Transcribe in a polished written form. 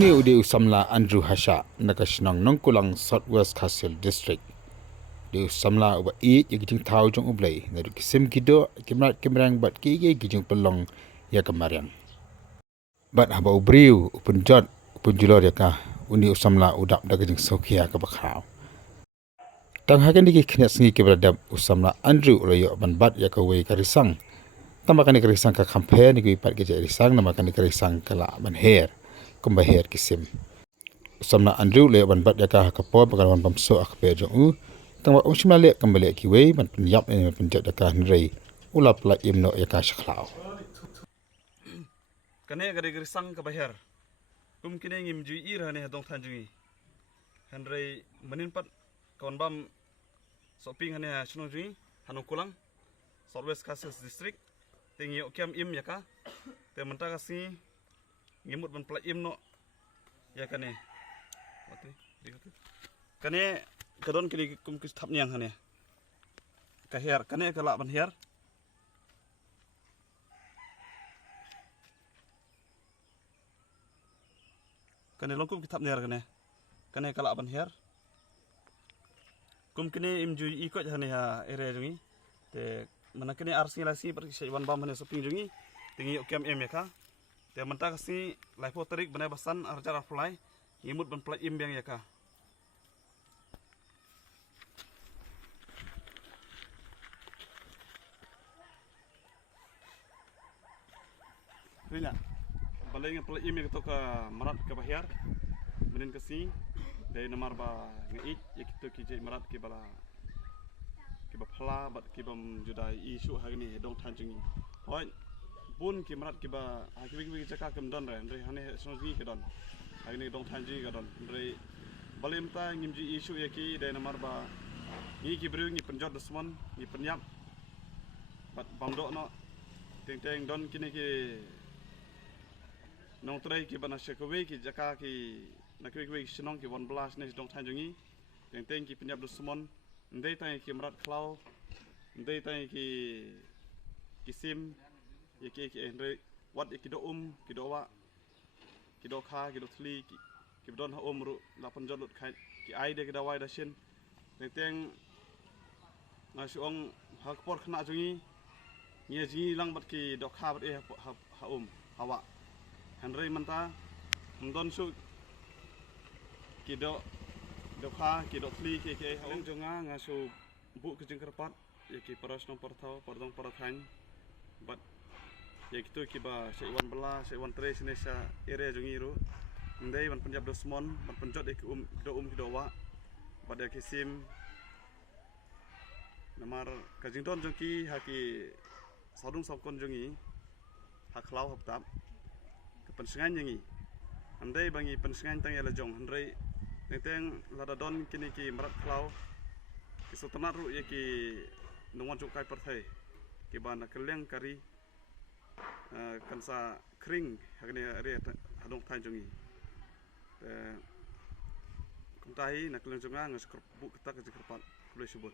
uni udi usamla Andrew Hasha nakashnang nongkulang Southwest Castle District. Di usamla uba yagiting tau jong ublay na kisim kido kimrang bat kige gijing pelong ya kemarin. Bat haba ubriu upun jot upun julor ya ka uni usamla udap dagajing sokia ka bakhau. Tang hakan diki kines ngi kibradab usamla Andrew ulayo ban bat ya ka wei karisang. Tamakan karisang ka kampen ni pat ke risang namakan karisang kala ban her kumba her kisim. Usamna Andrew le ban bat ya ka kapor bagawan bamso akpe jong u tangwa ushima le kembali ki wei ban penyap ni penjat ya ka nrei ulap la imno ya ka shaklau. Kane gari sang ka bahar kum kine ngim ju ir hane dong thanjungi hanrei meninpat kawan bam shopping hane shunung jui hanu kulang Southwest Castle District tingi okiam im ya ka te menta kasi ngimut ban pla im no ya kane kane kadon kini kum kis thap nyang hane ka her kane kala ban her kane longkum kitap ner kane kala ban her kum kini im jui ikot hane ha area jungi te mana kini RC lasi per ban bam hane shopping jungi tingi okiam em ya ka te menta kasi laipo tarik banai basan arjar fly ngimut ban pla im yang ya ka Rina, balai yang pelai imi kita ke marat ke bahar, menin kasi dari nomor ba ngait, ya kita kijai marat ke bala ke bapla, bat ke bam judai isu hari ni dong tanjungi. Hoi, bun ke marat ke ba, hari jaka ke mdon re, hane songi ke don, hari ni dong tanjungi ke don, balai mta ngimji isu ya ki dari nomor ba, ni ke beriu ni penjat desmon, ni penyap, bat bamdok no, teng don kini ke nong tray ki bana shekawe ki jaka ki nakwe shinong ki 11 nes dong tanjungi teng ki penyap dusmon ndai tai ki marat klau ndai tai ki sim ye ki ndai wat ki do ki do wa ki do kha ki do thli ki don ha ru la panjot lut khai ki ai de ki da wai da shin teng ngasuong ha por khna jungi nge ji lang bat ki do kha bat e ha hawa Henry manta mdon su kido dokha kido fli ke hong jonga ngasu bu ke jengkerpat ya ki paras no portau pardong parathan bat ya kitu ki ba seiwan bela seiwan tre sinesa area jongi ru ndai ban penjab dosmon ban penjot ek kido wa pada kisim namar kajington jongki haki sadung sabkon jongi haklau haptap pensengan yangi andai bangi pensengan tang yala jong handrai ngeteng lada don kini ki marat klau ki sotanat ru ye ki nongon juk kai parthai ki bana keleng kari kansa kring hagne area hadong thai jongi kumtai nak keleng jonga ngas bu ketak ke jekerpat kulai subut